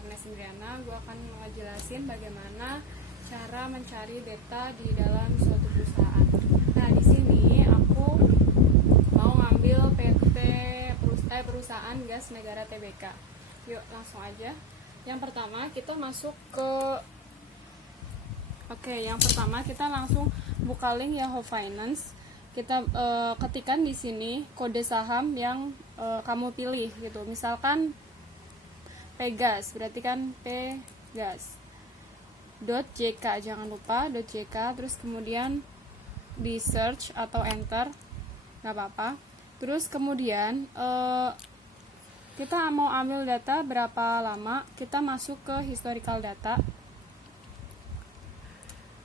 Agnes Indriana. Gue akan ngejelasin bagaimana cara mencari data di dalam suatu perusahaan. Nah, di sini aku mau ngambil perusahaan gas negara Tbk. Yuk, langsung aja. Yang pertama kita masuk ke yang pertama kita langsung buka link Yahoo Finance. Kita ketikkan di sini kode saham yang kamu pilih gitu. Misalkan Pegas, berarti kan Pegas. .jk, jangan lupa .jk, terus kemudian di search atau enter, nggak apa-apa. Terus kemudian kita mau ambil data berapa lama, kita masuk ke historical data.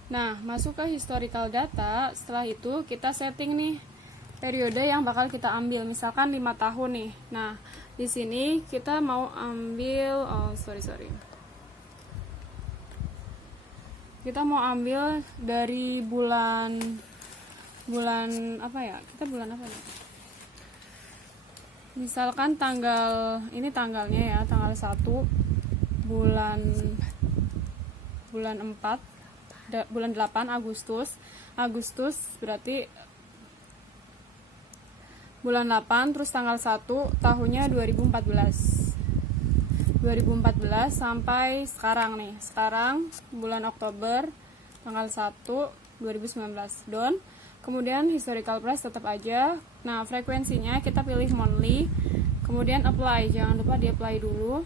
Nah, masuk ke historical data, setelah itu kita setting nih periode yang bakal kita ambil, misalkan 5 tahun nih. Nah, di sini kita mau ambil kita mau ambil dari bulan apa ya? Kita bulan apa ya? Misalkan ini tanggalnya ya, tanggal 1 bulan 8 Agustus berarti bulan 8, terus tanggal 1 tahunnya 2014 sampai sekarang nih. Sekarang bulan Oktober tanggal 1 2019 don. Kemudian historical price tetap aja. Nah, frekuensinya kita pilih monthly. Kemudian apply, jangan lupa di apply dulu.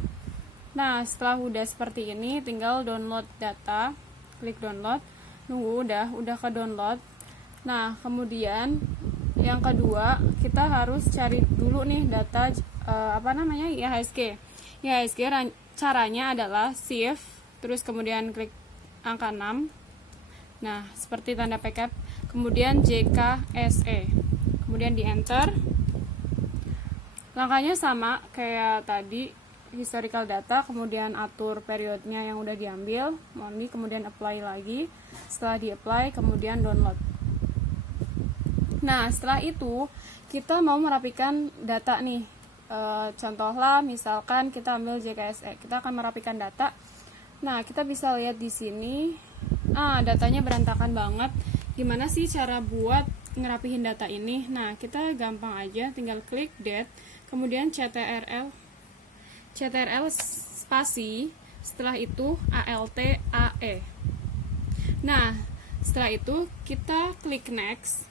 Nah, setelah udah seperti ini tinggal download data. Klik download, nunggu udah ke download. Nah, kemudian yang kedua kita harus cari dulu nih data IHSG. IHSG caranya adalah shift, terus kemudian klik angka 6. Nah, seperti tanda backup, kemudian JKSE, kemudian di enter. Langkahnya sama kayak tadi, historical data, kemudian atur periodenya yang udah diambil, monthly, kemudian apply lagi. Setelah di apply, kemudian download. Nah, setelah itu kita mau merapikan data nih. Contohlah, misalkan kita ambil JKSE, kita akan merapikan data. Nah, kita bisa lihat di sini, datanya berantakan banget. Gimana sih cara buat ngerapihin data ini? Nah, kita gampang aja, tinggal klik date, kemudian CTRL spasi, setelah itu ALTAE. Nah, setelah itu kita klik next.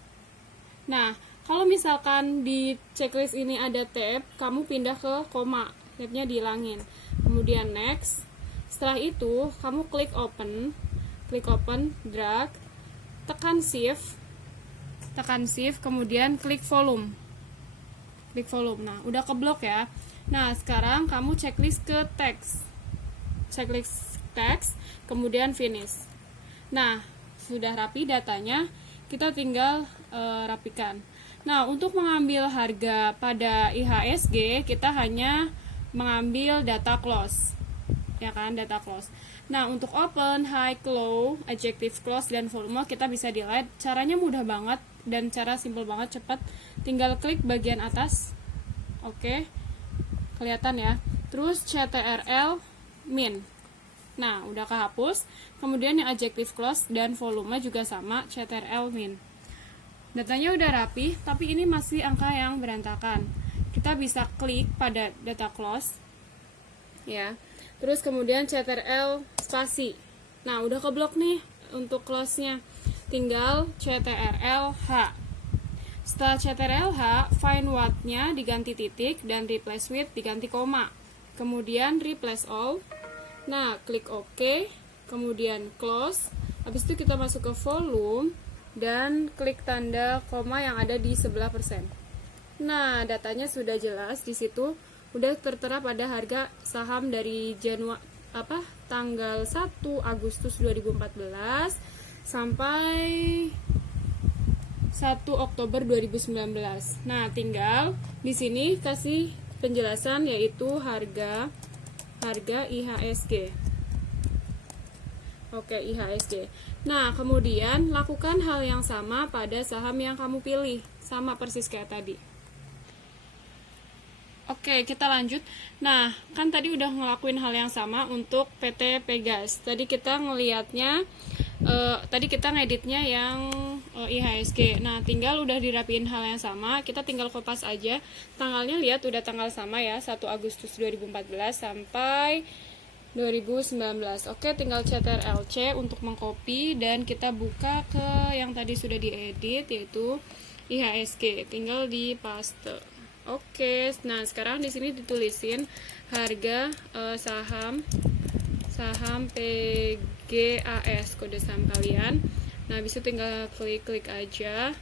Nah, kalau misalkan di checklist ini ada tab, kamu pindah ke koma, tabnya dihilangin. Kemudian next. Setelah itu kamu klik open, drag, tekan shift, kemudian klik volume. Nah, udah keblok ya. Nah, sekarang kamu checklist ke text, kemudian finish. Nah, sudah rapi datanya, kita tinggal rapikan. Nah, untuk mengambil harga pada IHSG, kita hanya mengambil data close, ya kan, data close. Nah, untuk open, high, low, adjective close, dan volume kita bisa delete. Caranya mudah banget dan cara simple banget, cepat. Tinggal klik bagian atas. Oke. Kelihatan ya. Terus CTRL min. Nah, udah kehapus. Kemudian yang adjective close dan volume juga sama, CTRL min. Datanya udah rapi, tapi ini masih angka yang berantakan. Kita bisa klik pada data close. Ya. Terus kemudian CTRL spasi. Nah, udah keblok nih untuk close-nya. Tinggal CTRL H. Setelah CTRL H, find what-nya diganti titik dan replace with diganti koma. Kemudian replace all. Nah, klik OK, kemudian close. Habis itu kita masuk ke volume dan klik tanda koma yang ada di sebelah persen. Nah, datanya sudah jelas di situ. Udah tertera pada harga saham dari tanggal 1 Agustus 2014 sampai 1 Oktober 2019. Nah, tinggal di sini kasih penjelasan yaitu harga IHSG. Oke, IHSG. Nah, kemudian lakukan hal yang sama pada saham yang kamu pilih, sama persis kayak tadi. Oke, kita lanjut. Nah, kan tadi udah ngelakuin hal yang sama untuk PT Pegas. Tadi kita ngelihatnya, tadi kita ngeditnya yang IHSG. Nah, tinggal udah dirapiin hal yang sama, kita tinggal kopas aja. Tanggalnya lihat udah tanggal sama ya, 1 Agustus 2014 sampai 2019. Oke, tinggal CTRL-C untuk mengcopy dan kita buka ke yang tadi sudah diedit, yaitu IHSG. Tinggal di paste. Oke, nah sekarang di sini ditulisin harga saham PGAS, kode saham kalian. Nah, habis itu tinggal klik aja.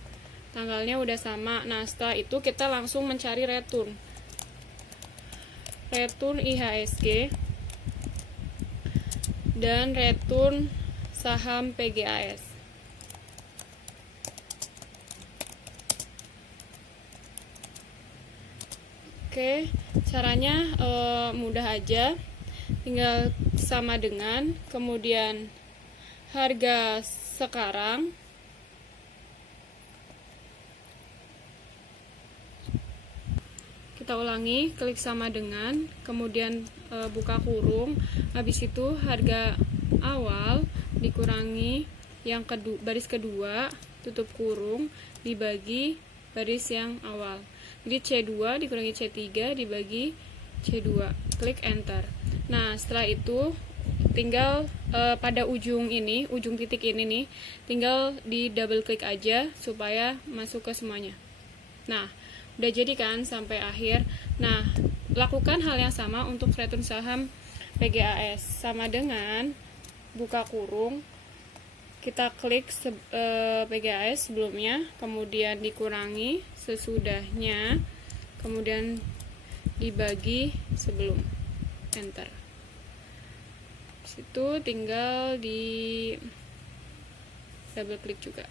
Tanggalnya udah sama. Nah, setelah itu kita langsung mencari return IHSG dan return saham PGAS. Oke, caranya mudah aja, tinggal sama dengan, kemudian harga sekarang, kita ulangi, klik sama dengan, kemudian buka kurung, habis itu harga awal dikurangi yang baris kedua, tutup kurung, dibagi baris yang awal. Jadi C2 dikurangi C3 dibagi C2. Klik enter. Nah, setelah itu tinggal pada ujung titik ini nih, tinggal di double klik aja supaya masuk ke semuanya. Nah, udah jadi kan sampai akhir. Nah, lakukan hal yang sama untuk return saham PGAS. Sama dengan buka kurung, kita klik PGAS sebelumnya, kemudian dikurangi sesudahnya, kemudian dibagi sebelum, enter. Situ tinggal di double klik juga.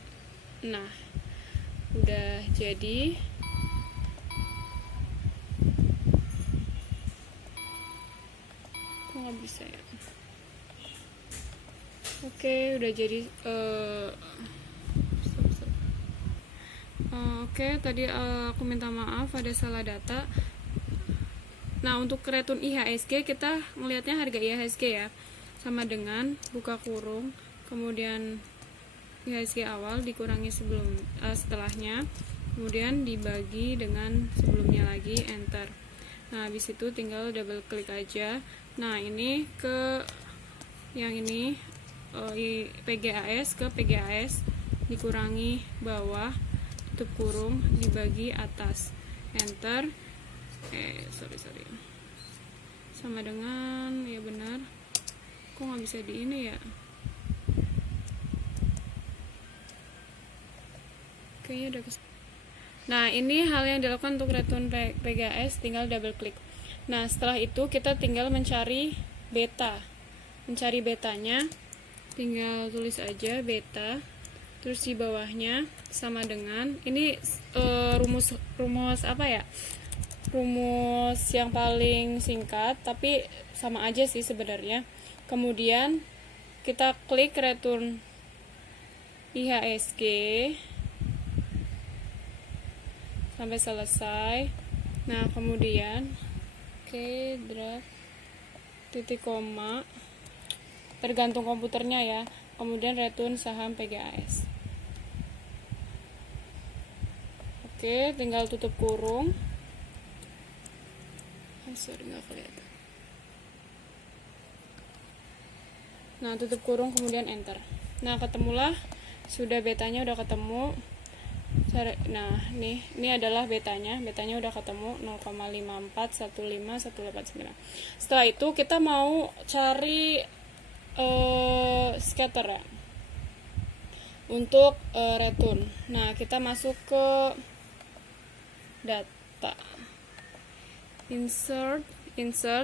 Nah, udah jadi. Kok nggak bisa ya? Oke, udah jadi. Oke, tadi aku minta maaf ada salah data. Nah, untuk return IHSG kita melihatnya harga IHSG ya, sama dengan buka kurung, kemudian IHSG awal dikurangi setelahnya, kemudian dibagi dengan sebelumnya lagi, enter. Nah, habis itu tinggal double klik aja. Nah, ini ke yang ini, PGAS ke PGAS, dikurangi bawah, tutup kurung, dibagi atas, enter. Sorry sama dengan, ya benar, kok nggak bisa di ini ya, kayaknya udah Nah, ini hal yang dilakukan untuk return PGAS, tinggal double klik. Nah, setelah itu kita tinggal mencari betanya, tinggal tulis aja beta, terus di bawahnya sama dengan ini, rumus apa ya, rumus yang paling singkat tapi sama aja sih sebenarnya. Kemudian kita klik return IHSG sampai selesai. Nah, kemudian drag titik koma, tergantung komputernya ya, kemudian return saham PGAS. Tinggal tutup kurung. Nggak kelihatan. Nah, tutup kurung kemudian enter. Nah, ketemulah, sudah betanya udah ketemu. Nah, ini adalah betanya udah ketemu 0,5415189. Setelah itu kita mau cari scatter ya, untuk return. Nah, kita masuk ke data, insert,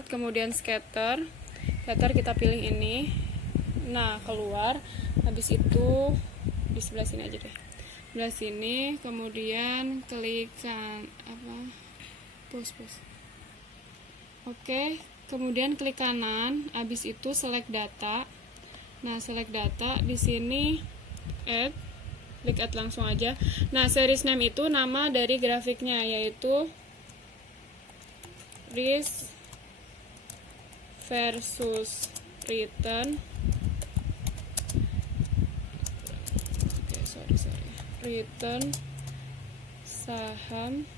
kemudian scatter kita pilih ini. Nah, keluar. Habis itu di sebelah sini aja deh, sebelah sini, kemudian klik push. Kemudian klik kanan, habis itu select data. Nah, select data di sini, add, klik add langsung aja. Nah, series name itu nama dari grafiknya, yaitu risk versus return. Return saham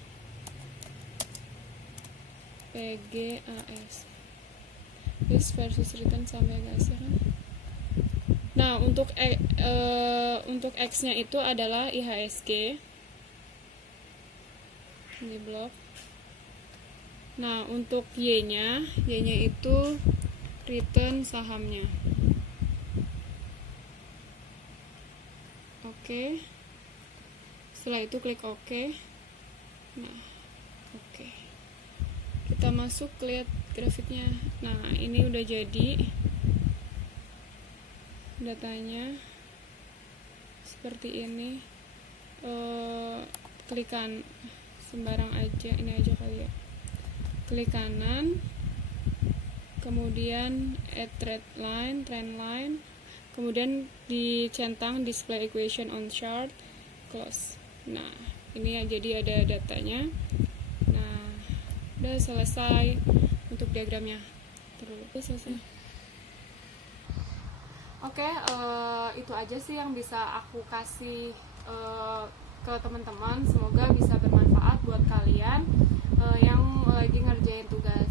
PGAS. Risk versus return saham PGAS ya kan. Nah, untuk X-nya itu adalah IHSG di blok. Nah, untuk Y-nya itu return sahamnya. Oke. Setelah itu klik OK. Nah, oke. Kita masuk, lihat grafiknya. Nah, ini udah jadi datanya seperti ini. Klik sembarang aja, ini aja kali ya. Klik kanan, kemudian add trend line, kemudian dicentang display equation on chart, close. Nah, ini ya, jadi ada datanya. Nah, udah selesai untuk diagramnya. Terus selesai. Oke, itu aja sih yang bisa aku kasih ke teman-teman. Semoga bisa bermanfaat buat kalian yang lagi ngerjain tugas